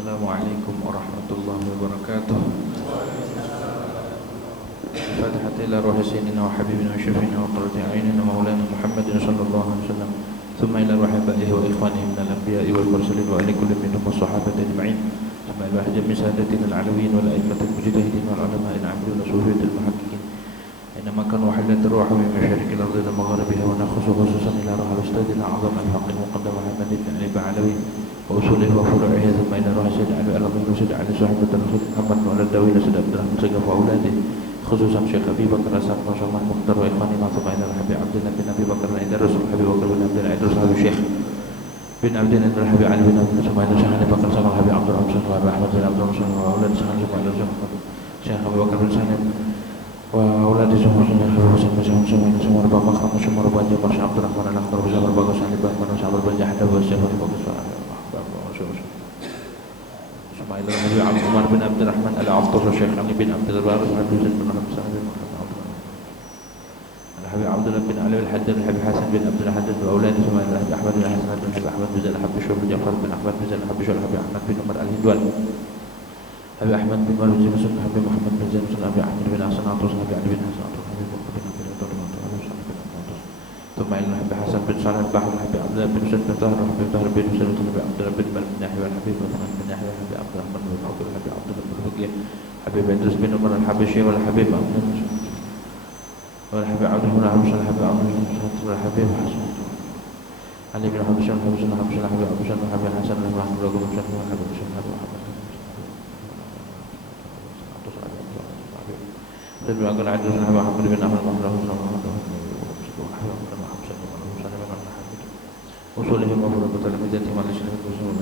Assalamualaikum warahmatullahi wabarakatuh. Al-Fatihah ila ruhi sayyidina wa habibina wa syafiina wa qurrati a'yunina maulana Muhammadin sallallahu alaihi wasallam. Thumma ila ruhi abaihi wa ikhwanihi min al-anbiya'i wal mursalin wa ala kulli minhum was-sahabati ajma'in. Thumma ila jami' sadatina al-'alawiyyin wal a'immatil mujtahidin wal 'ulama'il 'amilin wa sufiyatil muhaqqiqin. إنما كان وحلت الروح من مشارق الأرض إلى مغاربها ونخص خصوصا إلى روح الأستاذ الأعظم الحق المقدم محمد بن علي بعلوي وأصوله وفروعه ثم إلى روح سيد علي العظيم وسيد علي صاحب الرسول محمد وعلى الداوين سيد عبد الرحمن سقف وأولاده خصوصا شيخ أبي بكر أسد ما شاء الله مختار وإخواني ما ثم إلى الحبيب عبد الله بن أبي بكر العيدرس وحبيب بكر بن عبد العيدرس صاحب الشيخ بن عبد الله بن الحبيب علي بن عبد الله ثم إلى شيخ علي بكر صاحب الحبيب عبد الرحمن وأبي أحمد بن عبد الرحمن وأولاد شيخ علي بن شيخ أبي بكر بن سالم وأولاد سمر سمر بابا خام سمر بنجا بشر عبد الرحمن الأخضر وسمر بابا سالم بن سمر بنجا حدا وسمر بابا سالم سمع إلى النبي عبد عمر بن عبد الرحمن الأفطس والشيخ علي بن عبد البارس وعبد الزيد بن محمد سالم بن الحبيب عبد الله بن علي الحداد الحبيب حسن بن عبد الحداد وأولاده ثم الحبيب أحمد بن حسن بن الحبيب أحمد بن زيد الحبيب شعب بن جعفر بن أحمد بن زيد الحبيب شعب الحبيب أحمد بن عمر الهندوان أبي أحمد بن والد مسلم أبي محمد بن زيد مسلم أبي أحمد بن حسن عطوس أبي علي بن حسن عطوس أبي بكر بن عبد الله ثم إلى الحبيب حسن بن صالح البحر الحبيب عبد الله بن مسلم بن طاهر الحبيب طاهر بن مسلم الحبيب عبد الله بن مالك بن يحيى الحبيب عثمان بن يحيى الحبيب عبد الرحمن بن عوف الحبيب عبد الله بن بقية الحبيب إدريس بن عمر الحبشي والحبيب عبد الله والحبيب عبد الله بن عبد الحبيب عبد الله الحبيب حسن علي بن حبشان الحبيب الحبيب حبشان الحبيب حسن الحبيب بن حسن الحبيب تبي أقول عند الحبيب محمد بن أحمد محمد وصوله مفروض تلميذة مالك الرسول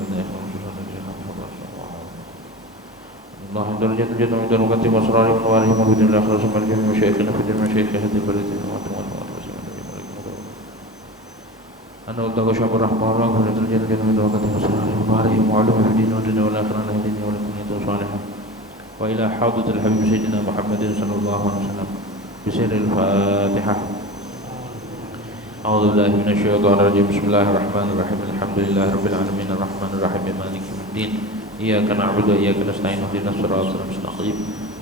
الله درجة جد من درجات مسرار وارهم وبدين الأخلاص من جميع مشايخنا في جميع مشايخ هذه البلد أنا ألتقى شعب الرحمن الله درجة جد من درجات مسرار وارهم وعلم في الدين والدنيا والآخرة لا دين ولا كنية صالحة وإلى حوضة الحبيب سيدنا محمد صلى الله عليه وسلم بسر الفاتحة. أعوذ بالله من الشيطان الرجيم. بسم الله الرحمن الرحيم. الحمد لله رب العالمين الرحمن الرحيم مالك يوم الدين إياك نعبد وإياك نستعين اهدنا الصراط المستقيم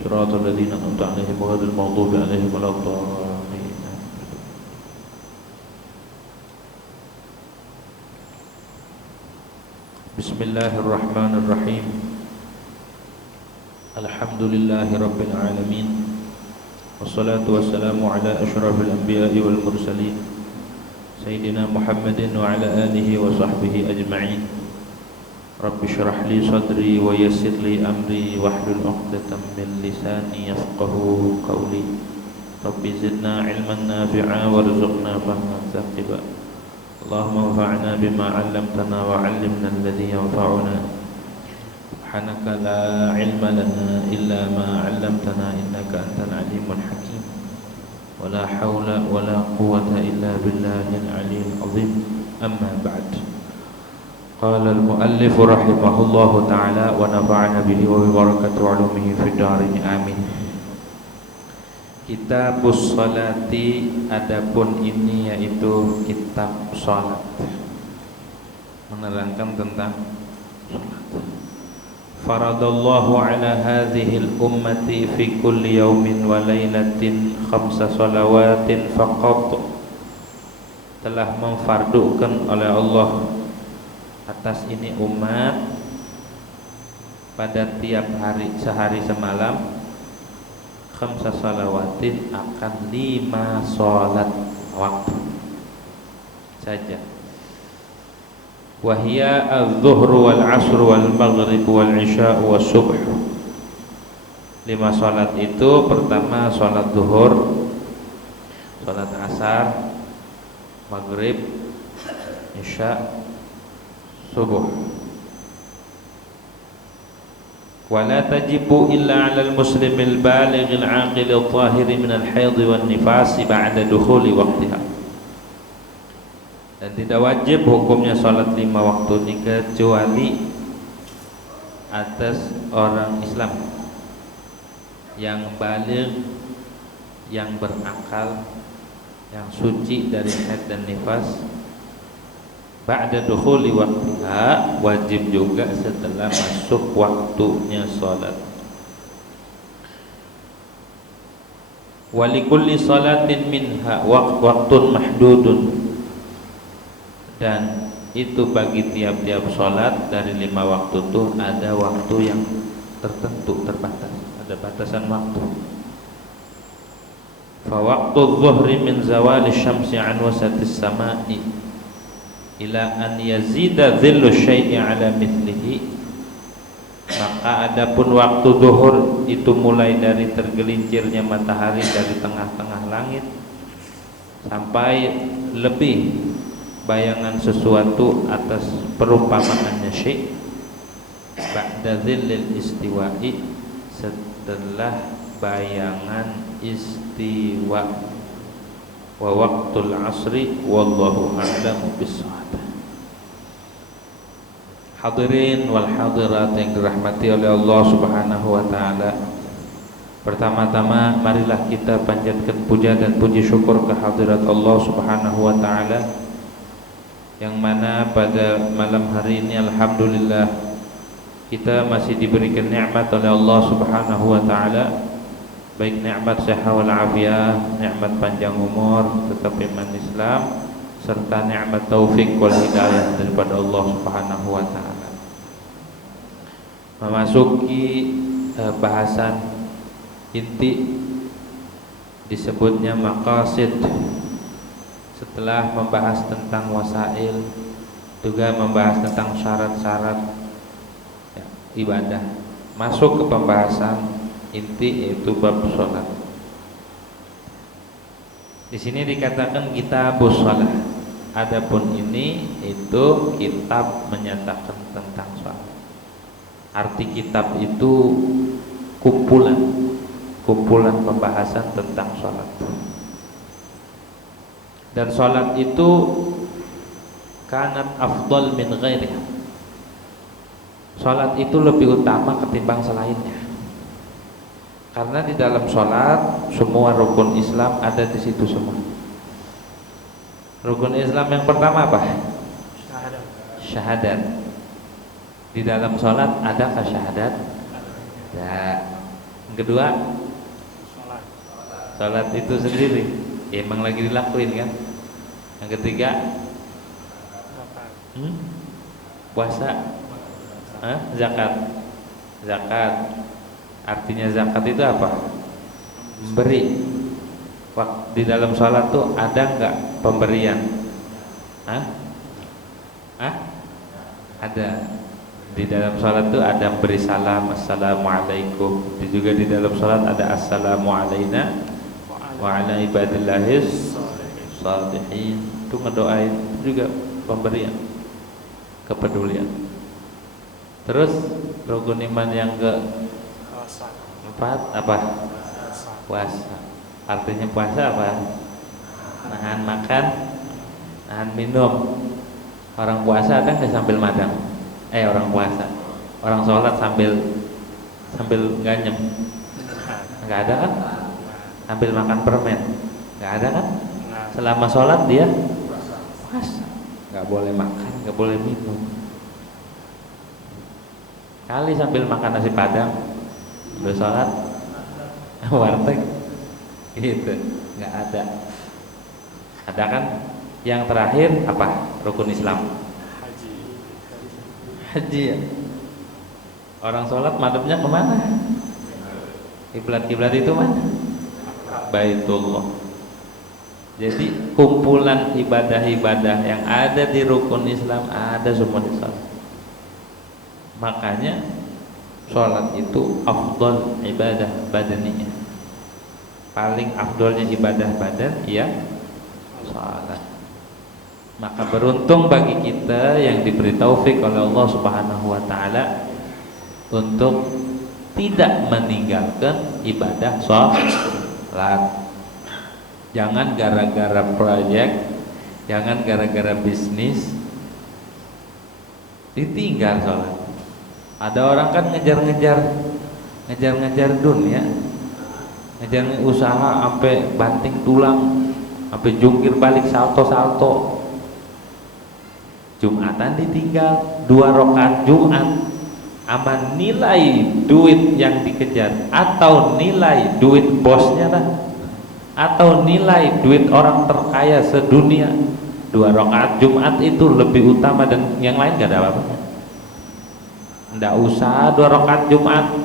صراط الذين أنعمت عليهم غير المغضوب عليهم ولا الضالين. بسم الله الرحمن الرحيم. Alhamdulillahi Rabbil Alamin. Wassalatu wassalamu ala ashrafil anbiya'i wal mursalin Sayyidina Muhammadin wa ala alihi wa sahbihi ajma'in. Rabbi syrah li sadri wa yassir li amri wahlul 'uqdatam min lisani yafqahu qawli. Rabbi zidna ilman nafi'a warzuqna fahman thaqiba. Allahumma anfa'na bima 'allamtana wa 'allimna alladhi yanfa'una. Subhanaka la ilma lana illa ma 'allamtana innaka antal alimul hakim. Wa la hawla wa la quwwata illa billahil aliyyil azim. Amma ba'd. Qala al-muallif rahimahullahu ta'ala wa nafa'ana bihi wa bi barakati 'ulumihi fid dharain amin. Kitabus salati, adapun ini yaitu kitab salat, menerangkan tentang salat. Faradallahu ala hadhil ummati fi kulli yawmin wa laylatin khamsa salawatin faqat. Telah memfardukan oleh Allah atas ini umat pada tiap hari sehari semalam khamsa salawatin, akan 5 salat waktu saja. Wahia al-zuhr wal asr wal maghrib wal isya was subh. 5 salat itu pertama salat zuhur, salat asar, maghrib, isya, subuh. Wala tajibu illa 'alal muslimil balighil 'aqilil tahiri minal haidh wan nifas ba'da dukhuli waqtiha. Dan tidak wajib hukumnya salat 5 waktu ini kecuali atas orang Islam yang baligh, yang berakal, yang suci dari haid dan nifas ba'da dukhuli waqtiha, wajib juga setelah masuk waktunya salat. Walikulli salatin minha waqtun mahdudun, dan itu bagi tiap-tiap salat dari 5 waktu itu ada waktu yang tertentu, terbatas, ada batasan waktu. Fa waqtu dhuhri min zawali syamsi an wasatis sama'i ila an yazida dhillu syai'i ala mithlihi, maka adapun waktu zuhur itu mulai dari tergelincirnya matahari dari tengah-tengah langit sampai lebih bayangan sesuatu atas perumpamaannya syai', ba'da dhillil istiwa'i, setelah bayangan istiwa, wa waqtul asri wallahu a'lamu bissawab. Hadirin wal hadirat yang dirahmati oleh Allah Subhanahu wa taala. Pertama-tama marilah kita panjatkan puja dan puji syukur ke hadirat Allah Subhanahu wa taala, yang mana pada malam hari ini alhamdulillah kita masih diberikan nikmat oleh Allah Subhanahu wa taala, baik nikmat sehat wal afiah, nikmat panjang umur, tetap iman Islam, serta nikmat taufik wal hidayah daripada Allah Subhanahu wa taala. Memasuki bahasan inti disebutnya maqasid. Setelah membahas tentang wasail, juga membahas tentang syarat-syarat ibadah, masuk ke pembahasan inti yaitu bab salat. Di sini dikatakan kitabus shalah. Adapun ini itu kitab menyatakan tentang salat. Arti kitab itu kumpulan pembahasan tentang salat. Dan salat itu kanat afdal min ghairiha. Salat itu lebih utama ketimbang selainnya. Karena di dalam salat semua rukun Islam ada di situ semua. Rukun Islam yang pertama apa? Syahadat. Di dalam salat adakah syahadat? Ya. Yang kedua, salat itu sendiri emang lagi dilakuin kan? Yang ketiga, puasa, zakat. Zakat artinya zakat itu apa? Memberi. Di dalam salat tuh ada enggak pemberian? Ada. Di dalam salat tuh ada beri salam, assalamualaikum. Juga di dalam salat ada assalamu alaina wa ala ibadillahis shalihin. Itu ngedoain juga pemberian, kepedulian. Terus rukun iman yang keempat apa? Puasa. Artinya puasa apa? Nahan makan, nahan minum. Orang puasa ada nggak sambil madang? Orang puasa, orang sholat sambil ganyem, nggak ada kan? Sambil makan permen, nggak ada kan? Selama sholat dia puasa, nggak boleh makan, nggak boleh minum. Kali sambil makan nasi padang, udah sholat, warteg, gitu, nggak ada. Ada kan? Yang terakhir apa? Rukun Islam. Haji ya. Orang sholat madepnya kemana? Kiblat itu mana? Baitullah. Jadi kumpulan ibadah-ibadah yang ada di rukun Islam ada semua di sholat. Makanya sholat itu afdal ibadah badaniyah. Paling afdalnya ibadah badan ya sholat. Maka beruntung bagi kita yang diberi taufik oleh Allah Subhanahu wa taala untuk tidak meninggalkan ibadah salat. Jangan gara-gara proyek, jangan gara-gara bisnis ditinggal salat. Ada orang kan ngejar-ngejar dunia, ngejar usaha sampai banting tulang, sampai jungkir balik salto-salto. Jumatan ditinggal 2 rakaat Jumat, aman nilai duit yang dikejar atau nilai duit bosnya lah, atau nilai duit orang terkaya sedunia, 2 rakaat Jumat itu lebih utama dan yang lain gak ada apa-apa. Nggak usah 2 rakaat Jumat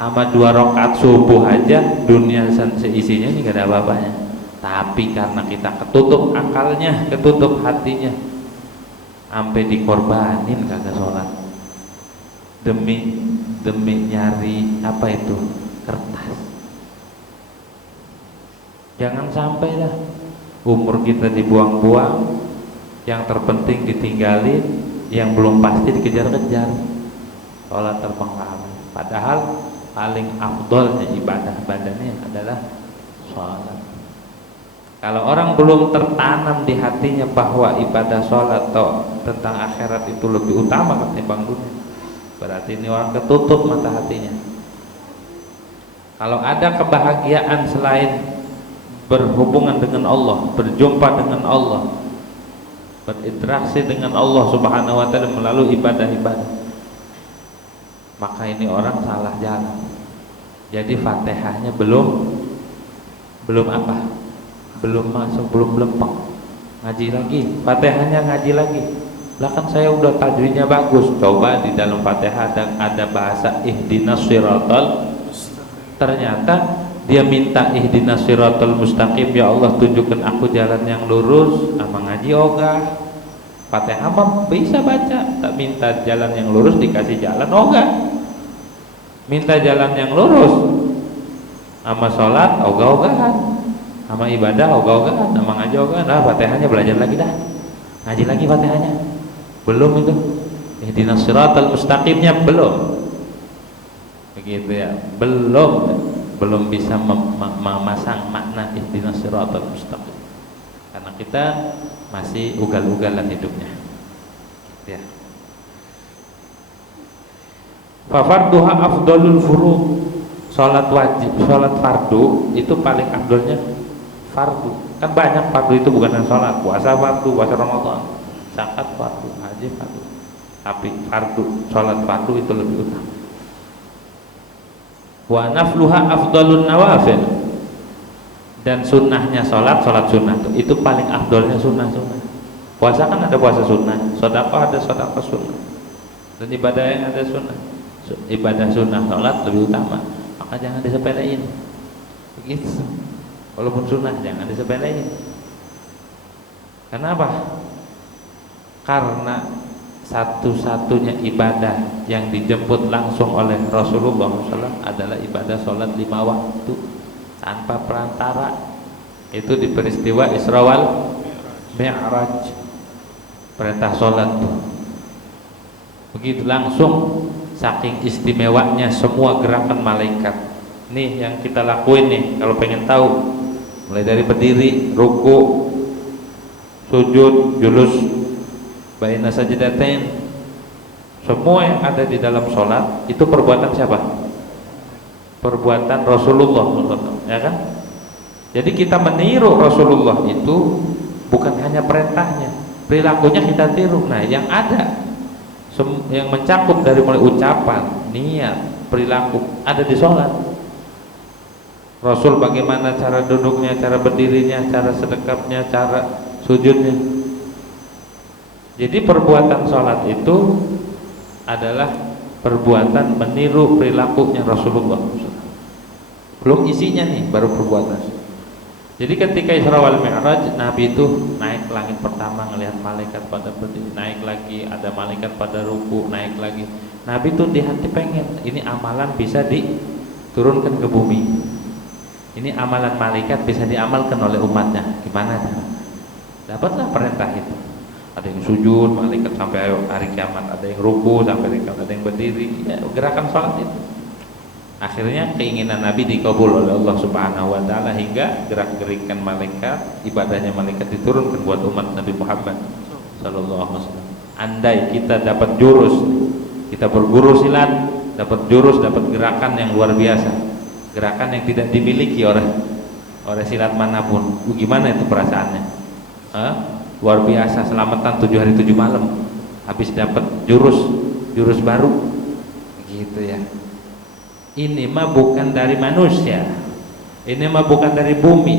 sama 2 rakaat subuh aja, dunia seisinya ini gak ada apa-apanya. Tapi karena kita ketutup akalnya, ketutup hatinya, sampai dikorbanin kagak sholat demi nyari apa itu, kertas. Jangan sampai lah umur kita dibuang-buang, yang terpenting ditinggalin, yang belum pasti dikejar-kejar. Sholat terbengkalai, padahal paling afdolnya ibadah badannya adalah sholat. Kalau orang belum tertanam di hatinya bahwa ibadah sholat atau tentang akhirat itu lebih utama ketimbang dunia, berarti ini orang ketutup mata hatinya. Kalau ada kebahagiaan selain berhubungan dengan Allah, berjumpa dengan Allah, berinteraksi dengan Allah Subhanahu wa ta'ala melalui ibadah-ibadah, maka ini orang salah jalan. Jadi Fatihahnya belum apa? Belum masuk, belum lempeng. Ngaji lagi, Fatihahnya ngaji lagi. Lah kan saya udah tajwidnya bagus. Coba di dalam Fatihah ada bahasa ihdinas siratal. Ternyata dia minta ihdinas siratal mustaqim, ya Allah tunjukkan aku jalan yang lurus. Ama ngaji ogah. Fatihah mah bisa baca, tak minta jalan yang lurus dikasih jalan ogah. Minta jalan yang lurus sama sholat ogah-ogahan, sama ibadah ogah-ogahan, sama ngaji ogahan. Fatihahnya belajar lagi dah, ngaji lagi Fatihahnya belum itu, ihdinas siratal mustaqimnya belum, begitu ya, belum bisa memasang makna ihdinas siratal mustaqim, karena kita masih ugal-ugalan hidupnya ya. Fafarduha afdalul furu', sholat wajib, sholat fardu itu paling afdolnya fardu. Kan banyak fardu itu bukan yang sholat, puasa fardu, puasa Ramadan, zakat fardu, haji fardu. Tapi fardu, sholat fardu itu lebih utama. Wa nafluha afdalun nawafil, dan sunnahnya sholat sunnah itu paling afdolnya sunnah. Puasa kan ada puasa sunnah, sedekah ada sedekah sunnah, dan ibadah yang ada sunnah. Ibadah sunnah sholat lebih utama, maka jangan disepelein begitu. Walaupun sunnah jangan disepelein. Kenapa? Karena satu-satunya ibadah yang dijemput langsung oleh Rasulullah SAW adalah ibadah sholat 5 waktu tanpa perantara. Itu di peristiwa Isra wal Mi'raj, perintah sholat tuh begitu langsung. Saking istimewanya semua gerakan malaikat. Nih yang kita lakuin nih, kalau pengen tahu, mulai dari berdiri, ruku, sujud, julus, baina sajdatain, semua yang ada di dalam sholat itu perbuatan siapa? Perbuatan Rasulullah, ya kan? Jadi kita meniru Rasulullah itu bukan hanya perintahnya, perilakunya kita tiru. Nah, yang ada yang mencakup dari mulai ucapan, niat, perilaku ada di sholat. Rasul bagaimana cara duduknya, cara berdirinya, cara sedekapnya, cara sujudnya. Jadi perbuatan sholat itu adalah perbuatan meniru perilakunya Rasulullah. Belum isinya nih, baru perbuatan. Jadi ketika Isra wal Mi'raj, Nabi itu naik ke langit pertama, ngelihat malaikat pada berdiri, naik lagi, ada malaikat pada ruku, naik lagi. Nabi itu di hati pengen, ini amalan bisa diturunkan ke bumi. Ini amalan malaikat bisa diamalkan oleh umatnya. Gimana cara? Dapatlah perintah itu. Ada yang sujud, malaikat sampai hari kiamat, ada yang ruku sampai hari kiamat, ada yang berdiri. Ya, gerakan sholat itu. Akhirnya keinginan Nabi dikabul oleh Allah Subhanahu wa ta'ala, hingga gerak-gerikan malaikat, ibadahnya malaikat diturunkan buat umat Nabi Muhammad sallallahu alaihi wasallam. Andai kita dapat jurus, kita berguru silat, dapat jurus, dapat gerakan yang luar biasa, gerakan yang tidak dimiliki oleh silat manapun, gimana itu perasaannya? luar biasa, selamatan 7 hari 7 malam, habis dapat jurus baru gitu ya. Ini mah bukan dari manusia, ini mah bukan dari bumi,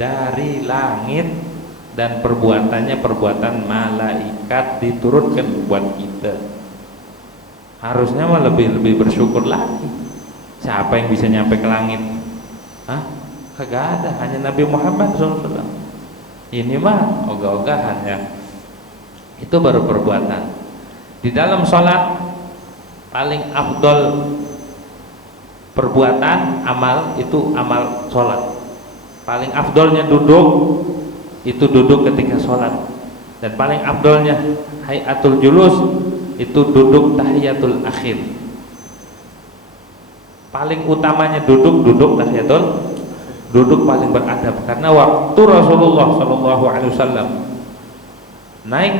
dari langit, dan perbuatannya perbuatan malaikat diturunkan buat kita. Harusnya mah lebih bersyukur lagi. Siapa yang bisa nyampe ke langit? Hah? Kagak ada, hanya Nabi Muhammad SAW. Ini mah ogah-ogahan ya. Itu baru perbuatan. Di dalam sholat paling afdol perbuatan amal itu amal sholat. Paling afdolnya duduk itu duduk ketika sholat, dan paling afdolnya hayatul julus itu duduk tahiyatul akhir. Paling utamanya duduk tahiyatul, duduk paling beradab, karena waktu Rasulullah SAW naik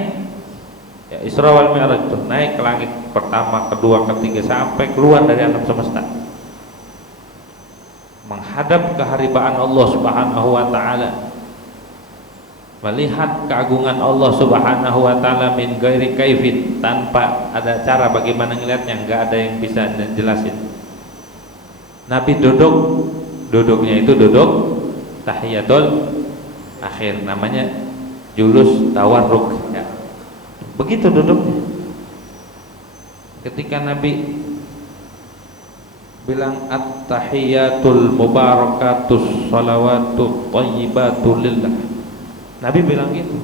ya, Isra wal Mi'raj itu naik ke langit pertama, kedua, ketiga, sampai keluar dari alam semesta, menghadap keharibaan Allah Subhanahu wa taala, melihat keagungan Allah Subhanahu wa taala min ghairi kaifin, tanpa ada cara bagaimana ngelihatnya, enggak ada yang bisa jelasin. Nabi duduknya itu duduk tahiyatul akhir, namanya julus tawarruk ya. Begitu duduknya. Ketika Nabi bilang at-tahiyatul mubarakatus salawatu thayyibatu lillah, Nabi bilang gitu.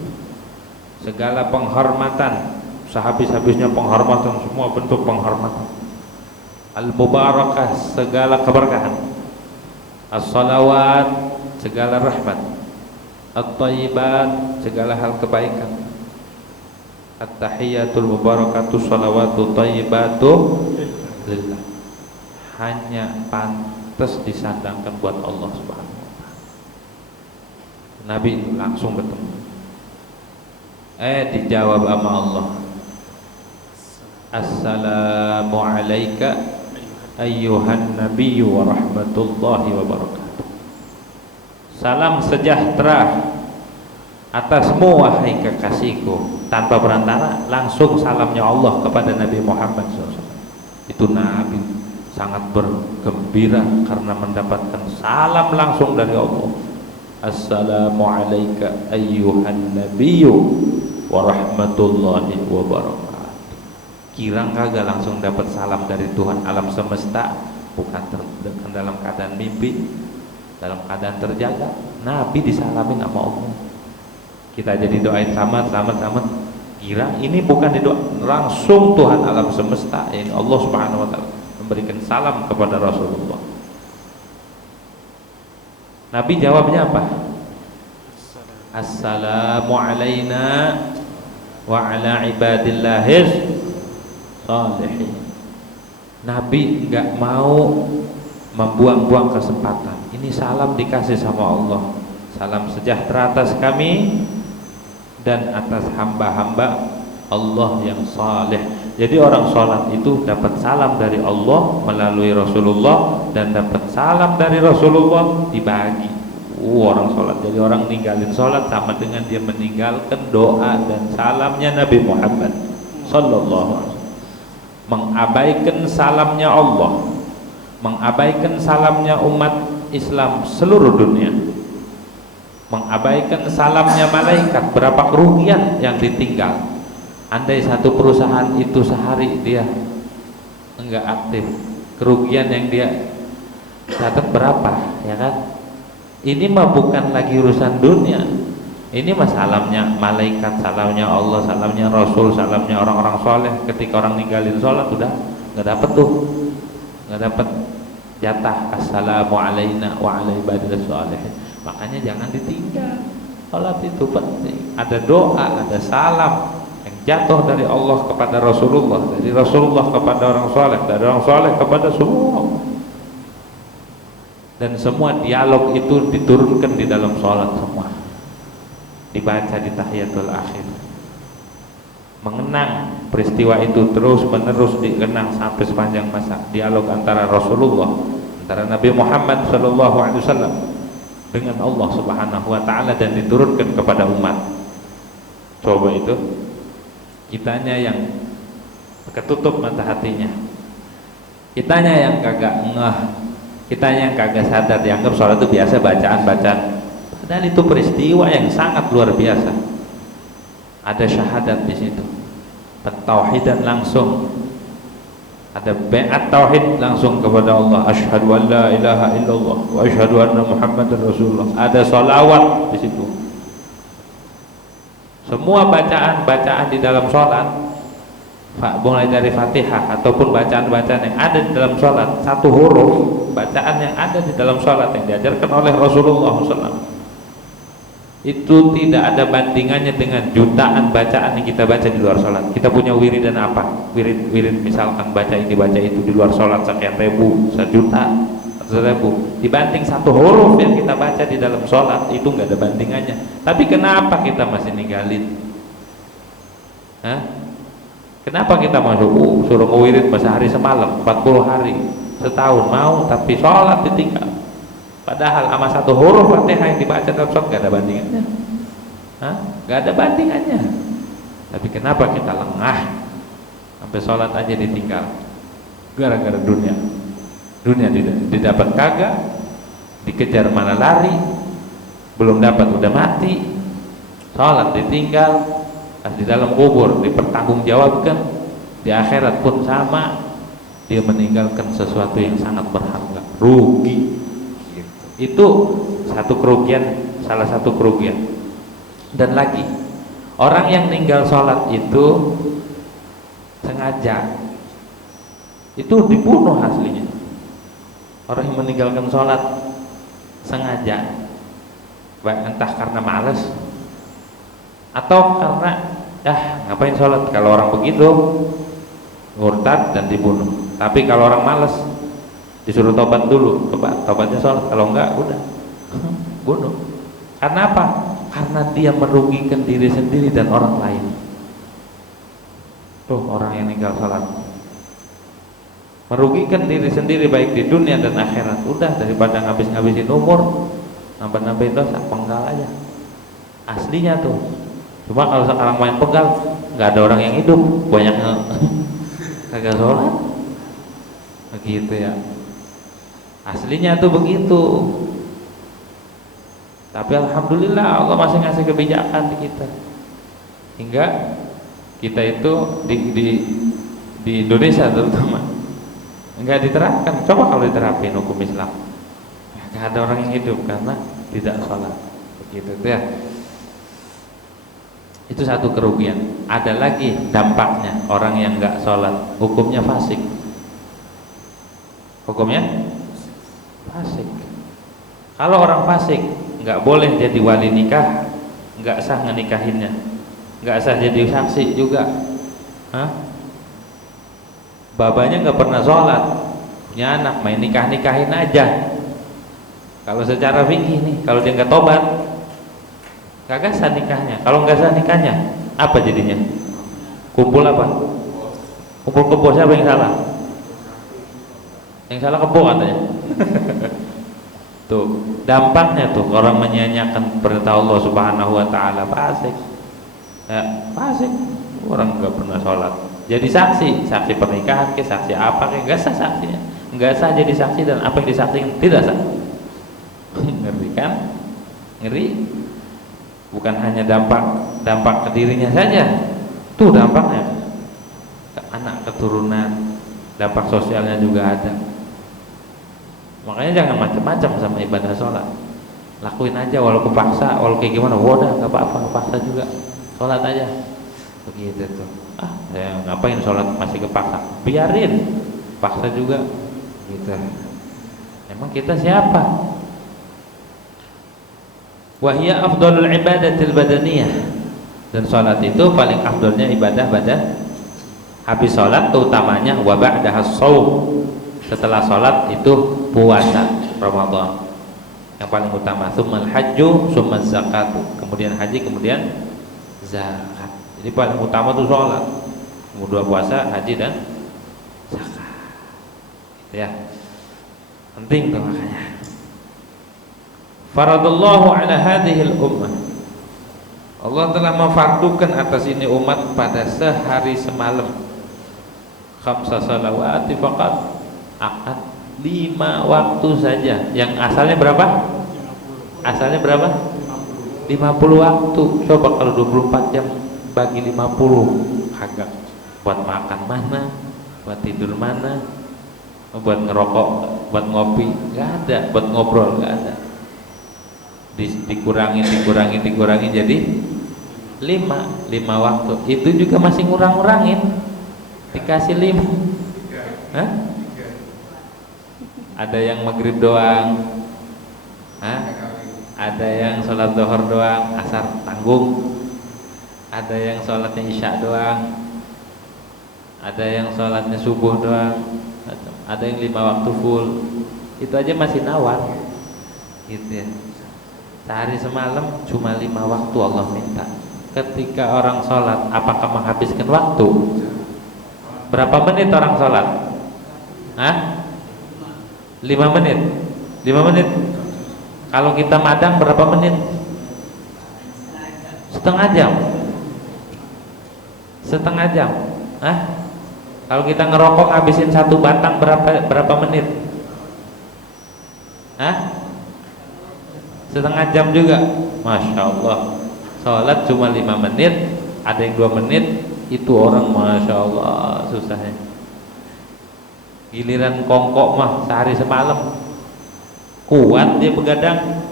Segala penghormatan, sehabis-habisnya penghormatan, semua bentuk penghormatan, al-mubarakah segala keberkahan, as-salawat segala rahmat, at-thayyibat segala hal kebaikan, at-tahiyatul mubarakatuh salawatu thayyibatu lillah, hanya pantas disandangkan buat Allah Subhanahu wa taala. Nabi itu langsung bertemu, dijawab sama Allah, assalamu alayka ayyuhan nabiyyu wa rahmatullahi wa barakatuh. Salam sejahtera atasmu wahai kekasihku, tanpa perantara, langsung salamnya Allah kepada Nabi Muhammad SAW. Itu Nabi sangat bergembira karena mendapatkan salam langsung dari Allah. Assalamu alayka ayyuhan nabiyyu wa rahmatullahi wa barakatuh. Kira kagak langsung dapat salam dari Tuhan alam semesta, bukan dalam keadaan mimpi, dalam keadaan terjaga. Nabi disalamin sama Allah. Kita jadi doain selamat. Kira ini bukan didoa, langsung Tuhan alam semesta, ini Allah Subhanahu wa taala memberikan salam kepada Rasulullah. Nabi jawabnya apa? Assalamu alayna wa ala ibadillahis salihin. Nabi enggak mau membuang-buang kesempatan. Ini salam dikasih sama Allah. Salam sejahtera atas kami dan atas hamba-hamba Allah yang saleh. Jadi orang sholat itu dapat salam dari Allah melalui Rasulullah, dan dapat salam dari Rasulullah dibagi. Orang sholat, jadi orang ninggalin sholat sama dengan dia meninggalkan doa dan salamnya Nabi Muhammad sallallahu alaihi wasallam. Mengabaikan salamnya Allah, mengabaikan salamnya umat Islam seluruh dunia, mengabaikan salamnya malaikat, berapa kerugian yang ditinggal. Andai satu perusahaan itu sehari dia enggak aktif, kerugian yang dia catat berapa, ya kan? Ini mah bukan lagi urusan dunia, ini mah salamnya malaikat, salamnya Allah, salamnya Rasul, salamnya orang-orang soleh. Ketika orang ninggalin sholat udah nggak dapat tuh, nggak dapat jatah assalamu alayna wa ala ibadillah sholihin. Makanya jangan ditinggal, sholat itu penting. Ada doa, ada salam yang jatuh dari Allah kepada Rasulullah, dari Rasulullah kepada orang soleh, dari orang soleh kepada semua. Dan semua dialog itu diturunkan di dalam sholat semua, dibaca di tahiyatul akhir. Mengenang peristiwa itu terus menerus dikenang sampai sepanjang masa. Dialog antara Rasulullah, antara Nabi Muhammad SAW dengan Allah Subhanahu wa taala, dan diturunkan kepada umat. Coba itu, kitanya yang ketutup mata hatinya, kitanya yang kagak ngeh, kitanya yang kagak sadar, dianggap sholat itu biasa bacaan-bacaan. Padahal itu peristiwa yang sangat luar biasa. Ada syahadat di situ, pentauhidan langsung, ada bai'at tauhid langsung kepada Allah. Asyhadu an la ilaha illallah wa asyhadu anna Muhammadar Rasulullah. Ada sholawat di situ. Semua bacaan-bacaan di dalam sholat, mulai dari Fatihah ataupun bacaan-bacaan yang ada di dalam sholat, satu huruf bacaan yang ada di dalam sholat yang diajarkan oleh Rasulullah SAW, itu tidak ada bandingannya dengan jutaan bacaan yang kita baca di luar sholat. Kita punya wiridan apa? Wirid misalkan baca ini baca itu di luar sholat sekian ribu, 1 juta, 1.000. Dibanding satu huruf yang kita baca di dalam sholat, itu nggak ada bandingannya. Tapi kenapa kita masih ninggalin? Hah? Kenapa kita masuk suruh ngewirid sehari semalam, 40 hari, setahun mau, tapi sholat ditinggal? Padahal sama satu huruf Fatihah yang dibaca dalam sholat gak ada bandingannya. Hah? Gak ada bandingannya. Tapi kenapa kita lengah sampai sholat aja ditinggal? Gara-gara dunia. Dunia didapat kagak, dikejar malah lari, belum dapat udah mati. Sholat ditinggal, pas di dalam kubur dipertanggungjawabkan, di akhirat pun sama. Dia meninggalkan sesuatu yang sangat berharga, rugi. Itu satu kerugian, salah satu kerugian. Dan lagi, orang yang tinggal sholat itu sengaja, itu dibunuh aslinya. Orang yang meninggalkan sholat sengaja, entah karena malas atau karena ngapain sholat. Kalau orang begitu murtad dan dibunuh. Tapi kalau orang malas, disuruh tobat dulu, tobatnya sholat, kalau enggak udah bunuh. Karena apa? Karena dia merugikan diri sendiri dan orang lain. Tuh orang yang meninggal sholat merugikan diri sendiri baik di dunia dan akhirat. Udah, daripada ngabis-ngabisin umur, nambah-nambahin dosa, penggal aja aslinya tuh. Cuma kalau sekarang main penggal, nggak ada orang yang hidup, banyaknya kagak sholat begitu ya. Aslinya tuh begitu. Tapi alhamdulillah Allah masih ngasih kebijakan di kita, hingga kita itu di Indonesia terutama enggak diterapkan. Coba kalau diterapin hukum Islam, enggak ada orang yang hidup karena tidak sholat. Begitu tuh ya. Itu satu kerugian. Ada lagi dampaknya, orang yang enggak sholat hukumnya fasik. Hukumnya fasik. Kalau orang fasik nggak boleh jadi wali nikah, nggak sah ngenikahinnya, nggak sah jadi saksi juga. Babanya nggak pernah sholat, punya anak, main nikahin aja. Kalau secara fikih nih, kalau dia nggak tobat, kagak sah nikahnya. Kalau nggak sah nikahnya, apa jadinya? Kumpul apa? Kumpul kebo. Siapa yang salah? Yang salah kebo katanya. Tuh dampaknya tuh, orang menyia-nyiakan perintah Allah Subhanahu wa taala, fasik. Ya, fasik. Orang enggak pernah sholat jadi saksi pernikahan ke, saksi apa ke, enggak sah saksinya. Enggak sah jadi saksi, dan apa yang disaksikan tidak sah. Ngeri kan? Ngeri. Bukan hanya dampak ke dirinya saja. Tuh dampaknya ke anak, keturunan, dampak sosialnya juga ada. Makanya jangan macam-macam sama ibadah sholat. Lakuin aja walau kepaksa, walau kayak gimana, wadah nggak apa-apa, kepaksa juga, sholat aja. Begitu tuh. Saya ngapain sholat masih kepaksa? Biarin, paksa juga. Gitu. Emang kita siapa? Wahya afdalul ibadatil badaniyah. Dan sholat itu paling afdalnya ibadah badan. Habis sholat utamanya wa ba'dahas shaum. Setelah sholat itu puasa Ramadan yang paling utama. Tsummal hajju, tsummal zakatu. Kemudian haji, kemudian zakat. Jadi paling utama itu sholat, kemudian puasa, haji dan zakat. Gitu ya. Penting tuh makanya. Faradallahu ala hadhil ummah. Allah telah memfardukan atas ini umat pada sehari semalam khamsa salawati faqat, akan 5 waktu saja. Yang asalnya berapa? Asalnya berapa? 50 waktu. Coba kalau 24 jam bagi 50, kagak. Buat makan mana? Buat tidur mana? Buat ngerokok, buat ngopi, nggak ada. Buat ngobrol, nggak ada. Dikurangin jadi 5 waktu. Itu juga masih ngurang-ngurangin. Dikasih 5. Hah? Ada yang maghrib doang. Hah? Ada yang sholat zuhur doang, asar tanggung. Ada yang sholatnya isya doang. Ada yang sholatnya subuh doang. Ada yang 5 waktu full. Itu aja masih nawar, gitu ya. Sehari semalam cuma 5 waktu Allah minta. Ketika orang sholat, apakah menghabiskan waktu? Berapa menit orang sholat? Hah? 5 menit? 5 menit? Kalau kita madang berapa menit? Setengah jam? Setengah jam? Hah? Kalau kita ngerokok habisin 1 batang berapa menit? Hah? Setengah jam juga. Masya Allah. Sholat cuma 5 menit, ada yang 2 menit. Itu orang Masya Allah susahnya. Giliran kongkok mah sehari semalam kuat dia begadang.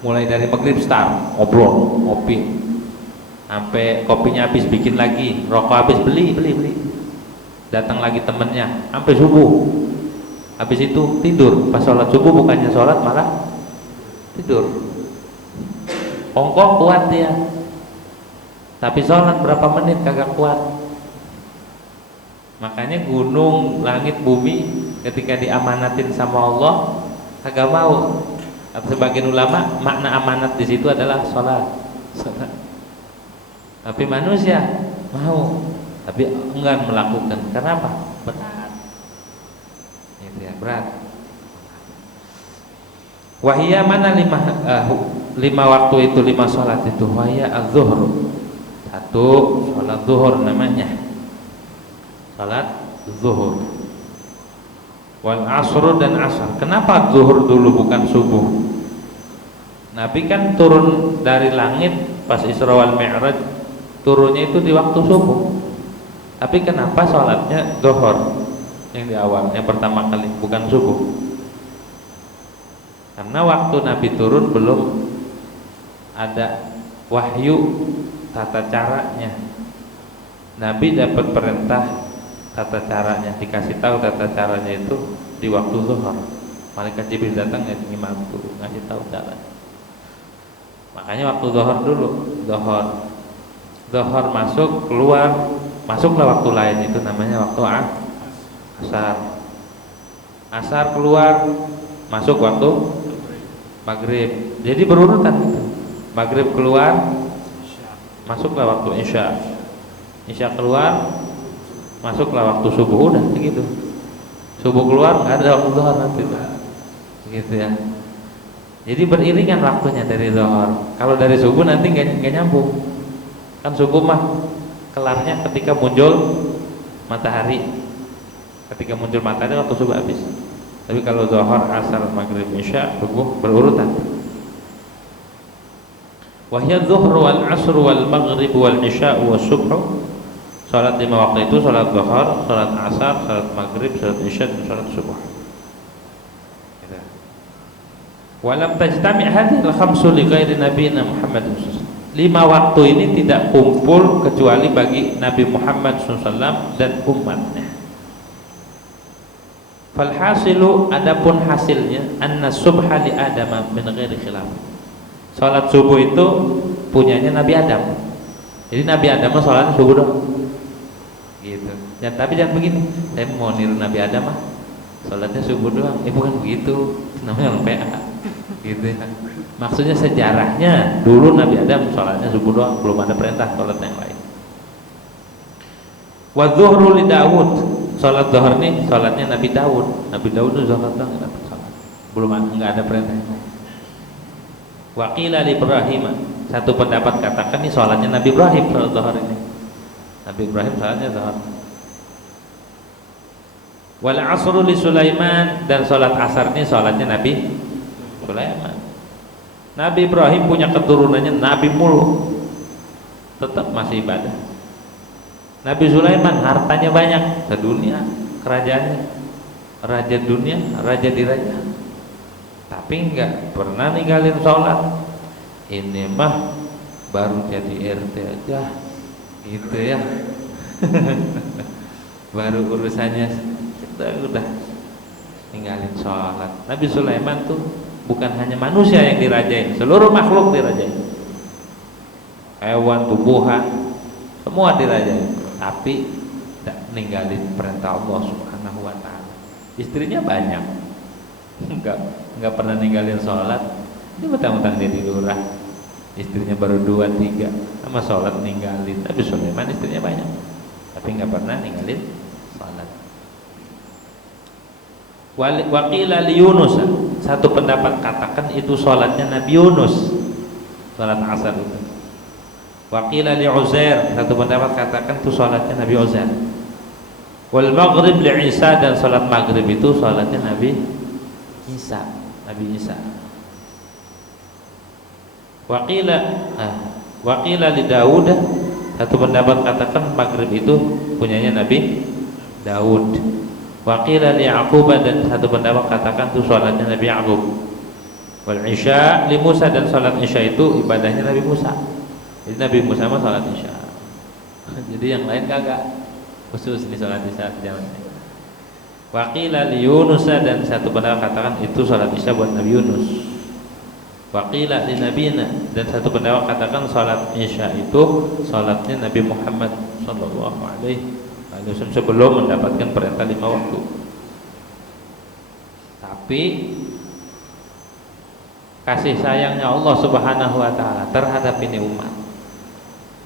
Mulai dari maghrib start ngobrol, ngopi, sampai kopinya habis bikin lagi, rokok habis beli. Datang lagi temennya sampai subuh. Habis itu tidur. Pas sholat subuh bukannya sholat malah tidur. Kongkok kuat dia, tapi sholat berapa menit kagak kuat. Makanya gunung, langit, bumi ketika diamanatin sama Allah kagak mau. Kata sebagian ulama, makna amanat di situ adalah sholat. Tapi manusia mau, tapi enggan melakukan. Kenapa? Berat. Itu ya, berat. Wahia mana 5 waktu itu, 5 sholat itu. Wahia az-zuhr. 1 sholat zuhur namanya, sholat zuhur. Wal asru dan asar. Kenapa zuhur dulu bukan subuh? Nabi kan turun dari langit pas Isra wal Mi'raj, turunnya itu di waktu subuh. Tapi kenapa sholatnya zuhur yang di awal, yang pertama kali, bukan subuh? Karena waktu Nabi turun belum ada wahyu tata caranya. Nabi dapat perintah tata caranya, dikasih tahu tata caranya itu di waktu zuhur. Malaikat Jibril datang ngasih tahu caranya. Makanya waktu zuhur dulu, zuhur masuk keluar, masuklah waktu lain, itu namanya waktu asar. Asar keluar, masuk waktu maghrib. Jadi berurutan gitu. Maghrib keluar, masuklah waktu isya. Isya keluar, masuklah waktu subuh. Udah begitu. Subuh keluar nggak ada waktu zuhur nanti, gitu ya. Jadi beriringan waktunya dari zuhur. Kalau dari subuh nanti nggak nyambung. Kan subuh mah kelarnya ketika muncul matahari. Ketika muncul matahari waktu subuh habis. Tapi kalau zuhur, asar, maghrib, isya, subuh berurutan. Wahya zuhru wal asru wal maghrib wal isya wal subh. Salat 5 waktu itu salat zuhur, salat asar, salat maghrib, salat isya, dan salat subuh. Walam tajtami' hadhil khamsu li ghairi nabiyina Muhammad sallallahu alaihi wasallam. 5 waktu ini tidak kumpul kecuali bagi Nabi Muhammad SAW dan umatnya. Falhasilu, adapun hasilnya, anna subha li Adam min ghairi khilaf. Salat subuh itu punyanya Nabi Adam. Jadi Nabi Adam salatnya subuh dong. Gitu. Dan tapi jangan begini, saya mau niru Nabi Adam mah salatnya subuh doang. Bukan begitu. Namanya orang PA. Gitu ya. Maksudnya sejarahnya dulu Nabi Adam salatnya subuh doang, belum ada perintah salat yang lain. Wa dzuhru li Daud. Salat zuhur nih salatnya Nabi Daud. Nabi Daud itu salat doang, enggak dapat salat. Belum, enggak ada perintah. Wa qila li Ibrahim, satu pendapat katakan ini salatnya Nabi Ibrahim salat zuhur ini. Nabi Ibrahim salatnya zuhur. Wal asru li Sulaiman, dan salat asar ini salatnya Nabi Sulaiman. Nabi Ibrahim punya keturunannya Nabi mulu, tetap masih ibadah. Nabi Sulaiman hartanya banyak, sedunia kerajaannya, raja dunia, raja di raja, tapi enggak pernah ninggalin sholat. Ini mah baru jadi RT aja gitu ya. Baru urusannya kita udah ninggalin sholat. Nabi Sulaiman tuh bukan hanya manusia yang dirajain, seluruh makhluk dirajain, hewan, tumbuhan, semua dirajain, tapi tidak ninggalin perintah Allah Subhanahu wa ta'ala. Istrinya banyak, enggak pernah ninggalin sholat. Ini mentang-mentang jadi lurah, istrinya baru 2-3, sama sholat ninggalin. Tapi Sulaiman istrinya banyak, tapi enggak pernah ninggalin sholat. Waqila li Yunus, satu pendapat katakan itu sholatnya Nabi Yunus, sholat asar itu. Waqila li Uzair, satu pendapat katakan itu sholatnya Nabi Uzair. Wal maghrib li Isa, dan sholat maghrib itu sholatnya Nabi Isa, Nabi Isa. Waqila li Daud, satu pendapat katakan maghrib itu punyanya Nabi Daud. Waqila li Ya'qub, dan satu pendapat katakan itu sholatnya Nabi Ya'qub. Wal Isya li Musa, dan sholat Isya itu ibadahnya Nabi Musa. Jadi Nabi Musa mah sholat Isya. Jadi yang lain kagak khusus di sholat Isya jangan. Waqila li Yunus, dan satu pendapat katakan itu sholat Isya buat Nabi Yunus. Waqila li Nabina, dan satu pendapat katakan sholat Isya itu sholatnya Nabi Muhammad sallallahu alaihi wasallam sebelum mendapatkan perintah 5 waktu. Tapi kasih sayangnya Allah Subhanahu wa ta'ala terhadap ini umat,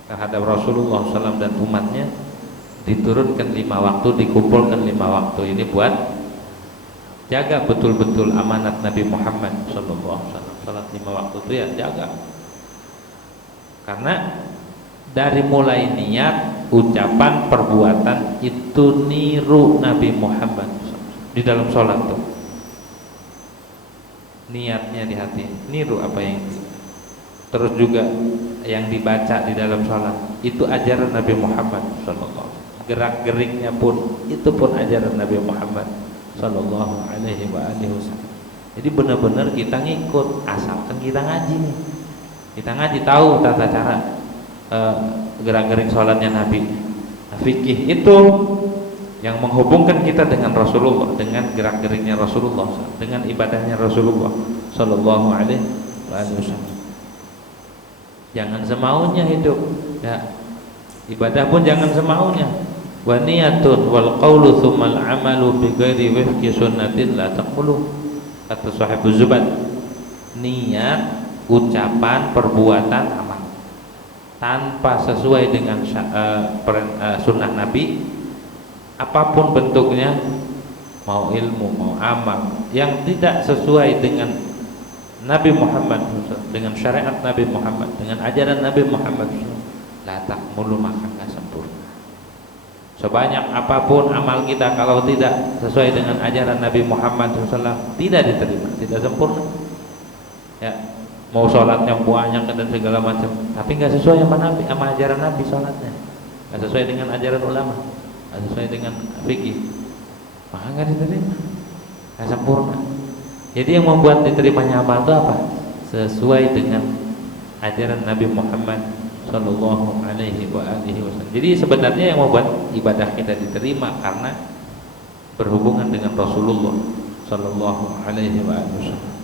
terhadap Rasulullah SAW dan umatnya, diturunkan 5 waktu, dikumpulkan 5 waktu ini buat jaga betul-betul amanat Nabi Muhammad SAW. Salat 5 waktu itu ya jaga, karena dari mulai niat, ucapan, perbuatan itu niru Nabi Muhammad di dalam sholat tuh. Niatnya di hati, niru apa yang terus juga yang dibaca di dalam sholat itu ajaran Nabi Muhammad sallallahu. Gerak-geriknya pun itu pun ajaran Nabi Muhammad sallallahu alaihi wasallam. Jadi benar-benar kita ngikut, asalkan kita ngaji nih. Kita ngaji tahu tata cara gerak-gerik sholatnya Nabi. Nah, fikih itu yang menghubungkan kita dengan Rasulullah, dengan gerak-geriknya Rasulullah, dengan ibadahnya Rasulullah sallallahu alaihi wasallam. Jangan semaunya hidup ya. Ibadah pun jangan semaunya. Wa niyatun wal qawlu tsummal amalu bi ghairi wifqi sunnatin la taqulu, kata Sahibuz Zubad. Niat, ucapan, perbuatan, amal tanpa sesuai dengan sunnah Nabi, apapun bentuknya, mau ilmu, mau amal, yang tidak sesuai dengan Nabi Muhammad, dengan syariat Nabi Muhammad, dengan ajaran Nabi Muhammad, la takmulu, maka nggak sempurna. Sebanyak apapun amal kita, kalau tidak sesuai dengan ajaran Nabi Muhammad SAW, tidak diterima, tidak sempurna. Ya, mau sholatnya banyak dan segala macam, tapi nggak sesuai sama Nabi, sama ajaran Nabi sholatnya, nggak sesuai dengan ajaran ulama, nggak sesuai dengan fikih, maka nggak diterima, nggak sempurna. Jadi yang membuat diterimanya amal itu apa? Sesuai dengan ajaran Nabi Muhammad sallallahu alaihi wasallam. Jadi sebenarnya yang membuat ibadah kita diterima karena berhubungan dengan Rasulullah sallallahu alaihi wasallam.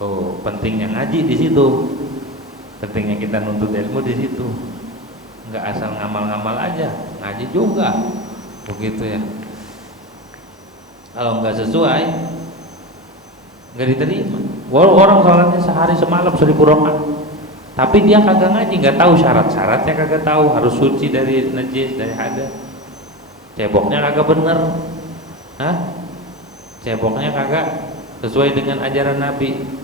Oh, pentingnya ngaji di situ. Pentingnya kita nuntut ilmu di situ. Enggak asal ngamal-ngamal aja, ngaji juga. Begitu ya. Kalau enggak sesuai, enggak diterima. Walau orang sholatnya sehari semalam 1000 rakaat, tapi dia kagak ngaji, nggak tahu syarat-syaratnya, kagak tahu harus suci dari najis, dari hadas, ceboknya kagak bener, ceboknya kagak sesuai dengan ajaran Nabi,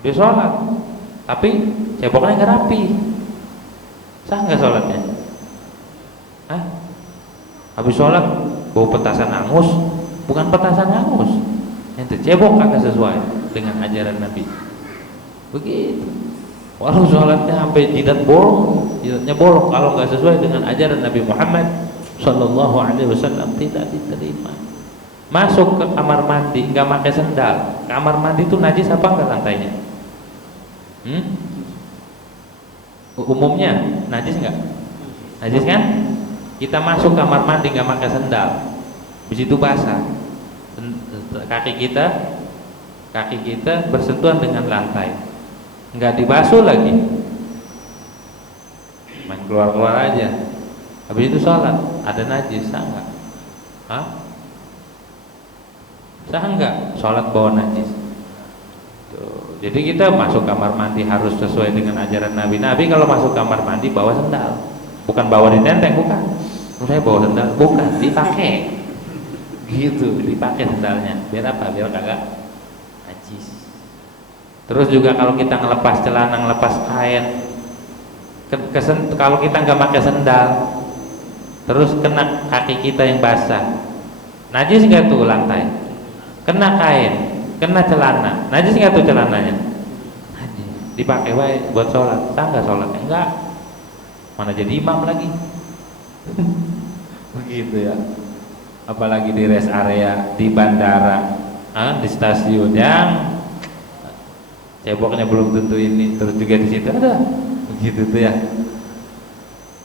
dia sholat, tapi ceboknya nggak rapi, sah nggak sholatnya? Hah? Habis sholat bau petasan angus, bukan petasan angus, ente cebok kagak sesuai dengan ajaran Nabi. Begitu. Walau sholatnya sampai jidatnya bolong, kalau nggak sesuai dengan ajaran Nabi Muhammad Sallallahu Alaihi Wasallam tidak diterima. Masuk ke kamar mandi nggak pakai sendal, kamar mandi itu najis apa enggak lantainya? Umumnya najis nggak? Najis kan? Kita masuk kamar mandi nggak pakai sendal, di situ basah, kaki kita bersentuhan dengan lantai, nggak dibasuh lagi, main keluar aja. Habis itu sholat, ada najis, sah nggak? Hah? Sah nggak? Sholat bawa najis. Tuh. Jadi kita masuk kamar mandi harus sesuai dengan ajaran Nabi. Nabi kalau masuk kamar mandi bawa sendal, bukan bawa di tenteng, bukan. Saya bawa sendal, bukan, dipakai. Gitu, dipakai sendalnya. Biar apa? Biar kagak najis. Terus juga kalau kita ngelepas celana, ngelepas kain, kalau kita nggak pakai sendal, terus kena kaki kita yang basah, najis nggak tuh lantai? Kena kain, kena celana, najis nggak tuh celananya? Najis. Dipakai baik buat sholat, sah nggak sholatnya? Enggak. Mana jadi imam lagi? Begitu ya. Apalagi di rest area, di bandara, di stasiun yang ceboknya belum tentu ini, terus juga di situ ada, begitu tuh ya.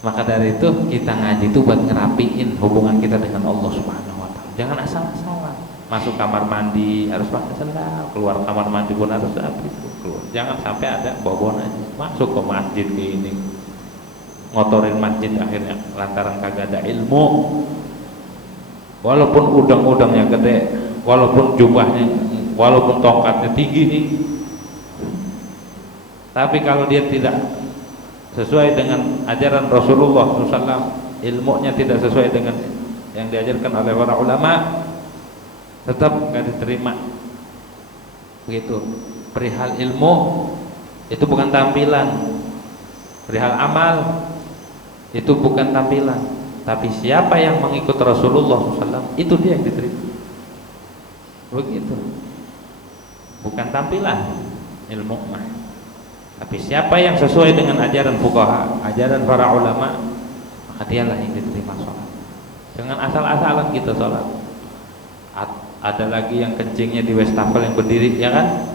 Maka dari itu kita ngaji itu buat ngerapiin hubungan kita dengan Allah Subhanahu Wa Taala. Jangan asal-asalan. Masuk kamar mandi harus pakai sendal, keluar kamar mandi pun harus rapi itu keluar. Jangan sampai ada bau-bau najis. Masuk ke masjid kayak ini, ngotorin masjid akhirnya lantaran kagak ada ilmu. Walaupun udang-udangnya gede, walaupun jubahnya, walaupun tongkatnya tinggi nih, tapi kalau dia tidak sesuai dengan ajaran Rasulullah SAW, ilmunya tidak sesuai dengan yang diajarkan oleh para ulama, tetap nggak diterima. Begitu. Perihal ilmu itu bukan tampilan, perihal amal itu bukan tampilan, tapi siapa yang mengikut Rasulullah SAW itu dia yang diterima. Begitu. Bukan tampilan ilmu mah, tapi siapa yang sesuai dengan ajaran fuqaha, ajaran para ulama, maka dialah yang diterima sholat. Jangan asal-asalan kita sholat. Ada lagi yang kencingnya di wastafel yang berdiri, ya kan?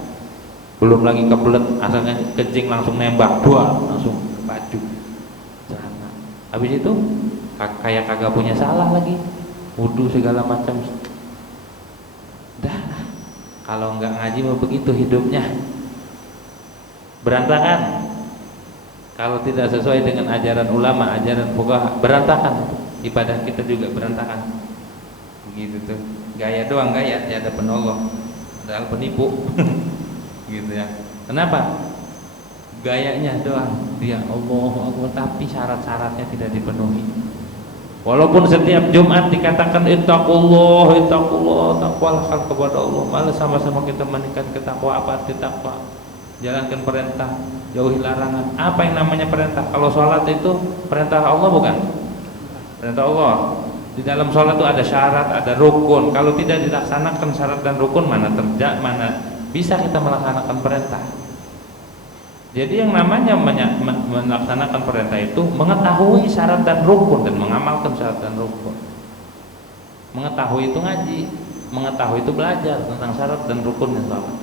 Belum lagi kebelet, asalnya kencing langsung nembak, langsung ke baju, celana. Habis itu kayak kagak punya salah lagi, wudu segala macam. Dah, kalau nggak ngaji mau begitu hidupnya. Berantakan. Kalau tidak sesuai dengan ajaran ulama, ajaran fuqaha, berantakan. Ibadah kita juga berantakan. Begitu tuh. Gaya doang gaya, tiada penolong. Padahal penipu. Gitu ya. Kenapa? Gayanya doang. Dia Allah, tapi syarat-syaratnya tidak dipenuhi. Walaupun setiap Jumat dikatakan ittaqullah, takwalah kepada Allah. Malah sama-sama kita meningkat ketakwaan. Apa arti takwa? Jalankan perintah, jauhi larangan. Apa yang namanya perintah? Kalau sholat itu perintah Allah bukan? Perintah Allah. Di dalam sholat itu ada syarat, ada rukun. Kalau tidak dilaksanakan syarat dan rukun, mana bisa kita melaksanakan perintah. Jadi yang namanya melaksanakan perintah itu mengetahui syarat dan rukun dan mengamalkan syarat dan rukun. Mengetahui itu ngaji, mengetahui itu belajar tentang syarat dan rukunnya sholat.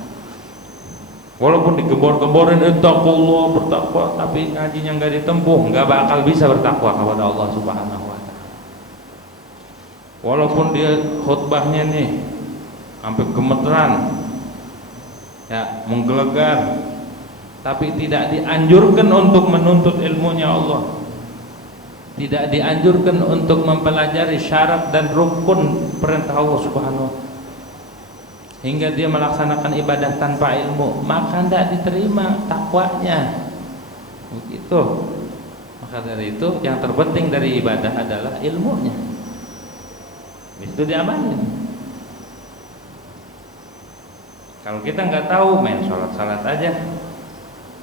Walaupun digembor-gemborin ittaqullah, bertakwa, tapi ngajinya nggak ditempuh, nggak bakal bisa bertakwa kepada Allah Subhanahu Wa Taala. Walaupun dia khutbahnya nih sampai gemeteran, ya menggelegar, tapi tidak dianjurkan untuk menuntut ilmunya Allah, tidak dianjurkan untuk mempelajari syarat dan rukun perintah Allah Subhanahu Wa Taala, hingga dia melaksanakan ibadah tanpa ilmu, maka tidak diterima takwanya. Begitu. Maka dari itu yang terpenting dari ibadah adalah ilmunya. Itu diamalin. Kalau kita nggak tahu, main sholat aja.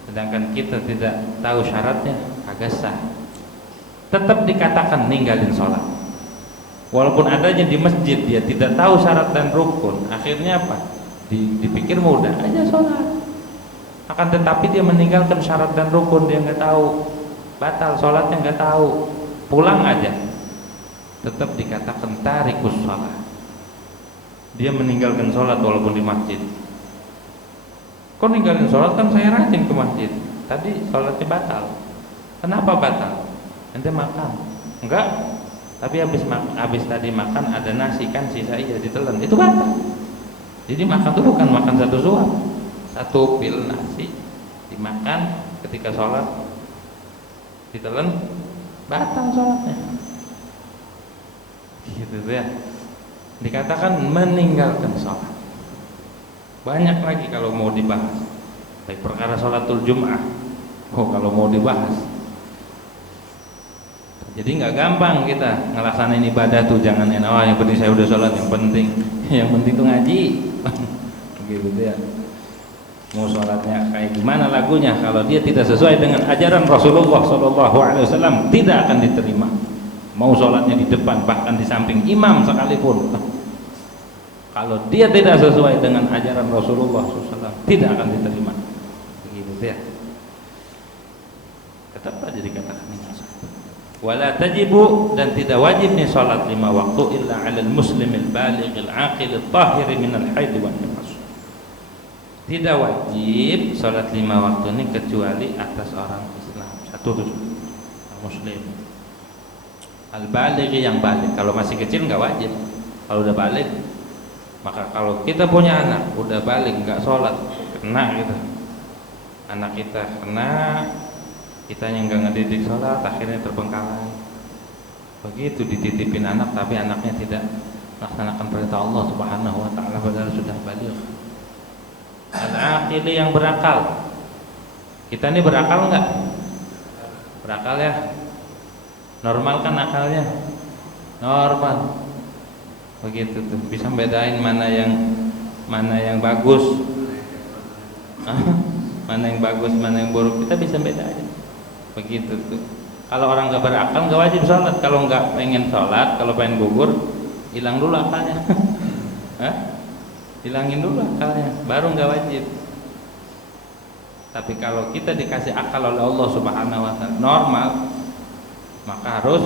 Sedangkan kita tidak tahu syaratnya, agak sah. Tetap dikatakan ninggalin sholat. Walaupun adanya di masjid, dia tidak tahu syarat dan rukun. Akhirnya apa? Dipikir mudah aja sholat. Akan tetapi dia meninggalkan syarat dan rukun, dia nggak tahu, batal sholatnya, nggak tahu, pulang aja. Tetap dikatakan tarikus sholat. Dia meninggalkan sholat walaupun di masjid. Kok ninggalin sholat? Kan saya rajin ke masjid. Tadi sholatnya batal. Kenapa batal? Ente makan? Enggak. Tapi habis tadi makan ada nasi kan sisa, iya ditelan, itu batal. Jadi makan itu bukan makan satu suap, satu pil nasi dimakan ketika sholat, ditelan, batal sholatnya. Gitu ya. Dikatakan meninggalkan sholat. Banyak lagi kalau mau dibahas. Baik perkara sholatul Jum'ah. Oh, kalau mau dibahas. Jadi nggak gampang kita ngelaksanain ibadah tuh, jangan enak, oh, yang penting saya udah sholat, yang penting tuh ngaji. Gitu ya. Mau sholatnya kayak gimana lagunya, kalau dia tidak sesuai dengan ajaran Rasulullah SAW, tidak akan diterima. Mau sholatnya di depan, bahkan di samping imam sekalipun, kalau dia tidak sesuai dengan ajaran Rasulullah SAW, tidak akan diterima. Begitu ya. Tetap aja dikatakan ini. Wala tajibu, dan tidak wajib nih sholat 5 waktu illa 'alal muslimil balighil aqil tahir minal haid wan nifas. Tidak wajib sholat 5 waktu ini kecuali atas orang Islam, satu muslim al baligh, yang balik. Kalau masih kecil nggak wajib. Kalau udah balik, maka kalau kita punya anak udah balik nggak sholat, kena gitu. Anak kita kena, kita yang nggak ngedidik sholat, akhirnya terbengkalai. Begitu dititipin anak tapi anaknya tidak melaksanakan perintah Allah Subhanahu wa taala padahal sudah baligh. Al-aqili, yang berakal. Kita ini berakal nggak? Berakal ya. Normal kan akalnya? Normal. Begitu tuh, bisa bedain mana yang bagus, mana yang bagus, mana yang buruk, kita bisa bedain. Begitu tuh. Kalau orang nggak berakal nggak wajib sholat. Kalau nggak pengen sholat, kalau pengen gugur, hilang dulu akalnya. Hilangin dulu akalnya, baru nggak wajib. Tapi kalau kita dikasih akal oleh Allah Subhanahu wa taala normal, maka harus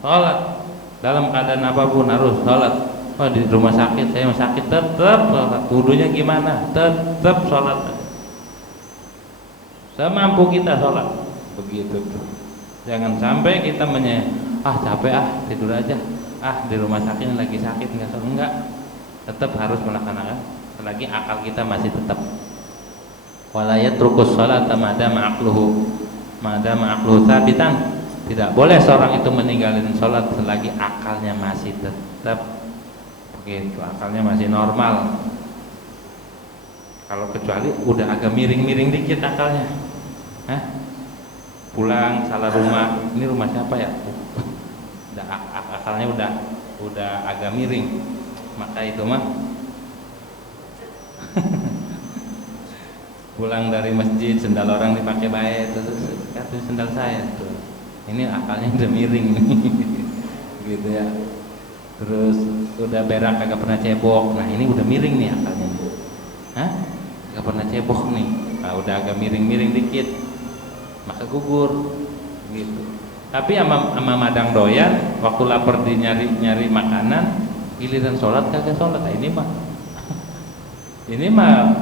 sholat. Dalam keadaan apapun harus sholat. Oh, di rumah sakit, saya sakit, tetap sholat. Wudunya gimana? Tetap sholat. Semampu kita sholat. Begitu tuh. Jangan sampai kita capek tidur aja. Di rumah sakit lagi sakit nggak sholat. Enggak. Tetap harus melaksanakan selagi akal kita masih tetap. Wala yatrukus sholata madama aqluhu tsabitan. Tidak boleh seorang itu meninggalin sholat selagi akalnya masih tetap begitu, akalnya masih normal. Kalau kecuali udah agak miring-miring dikit akalnya, pulang salah rumah, ini rumah siapa ya? Udah akalnya udah agak miring, maka itu mah pulang dari masjid sendal orang dipakai baik, terus kata sendal saya tuh. Ini akalnya udah miring gitu ya. Terus udah berak kagak pernah cebok. Nah, ini udah miring nih akalnya. Kagak pernah cebok nih. Nah, udah agak miring-miring dikit, maka gugur gitu. Tapi ama madang doyan, waktu lapar di nyari makanan, giliran sholat kagak sholat. Nah, ini mah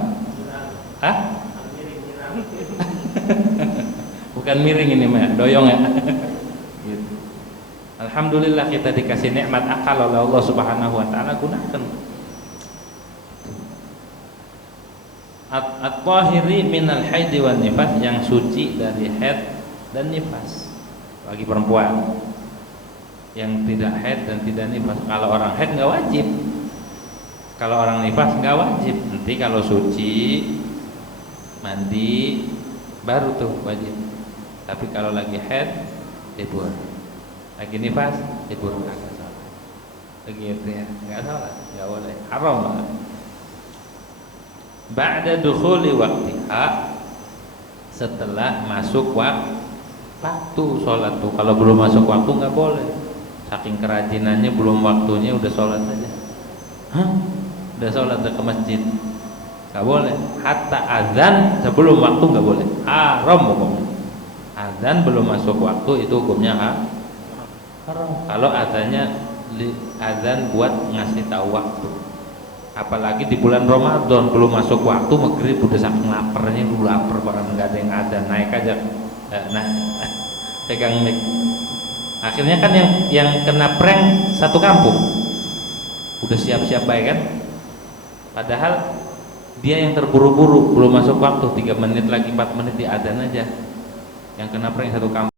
bukan miring, ini mah doyong ya. Gitu. Alhamdulillah kita dikasih nikmat akal oleh Allah Subhanahu wa taala, gunakan. At-tahiri minal haidi wan nifas, yang suci dari haid dan nifas. Bagi perempuan yang tidak haid dan tidak nifas. Kalau orang haid nggak wajib. Kalau orang nifas nggak wajib. Nanti kalau suci mandi baru tuh wajib. Tapi kalau lagi haid, libur. Lagi nifas, libur, kagak salat. Begitu ya, nggak salat, nggak boleh, haram banget. ba'da dukhuli waqtiha, setelah masuk waktu sholat tuh. Kalau belum masuk waktu nggak boleh. Saking kerajinannya belum waktunya udah sholat aja. Hah? Udah sholat udah ke masjid, nggak boleh. Hatta azan sebelum waktu nggak boleh. Haram pokoknya. Azan belum masuk waktu itu hukumnya haram. Kalau azan buat ngasih tahu waktu. Apalagi di bulan Ramadan belum masuk waktu maghrib udah saking laparnya, dulu lapar banget nggak ada yang ada, naik aja pegang mic. Akhirnya kan yang kena prank satu kampung. Udah siap-siap baik kan, padahal dia yang terburu-buru belum masuk waktu, 3 menit lagi 4 menit di adzan aja, yang kena prank satu kampung.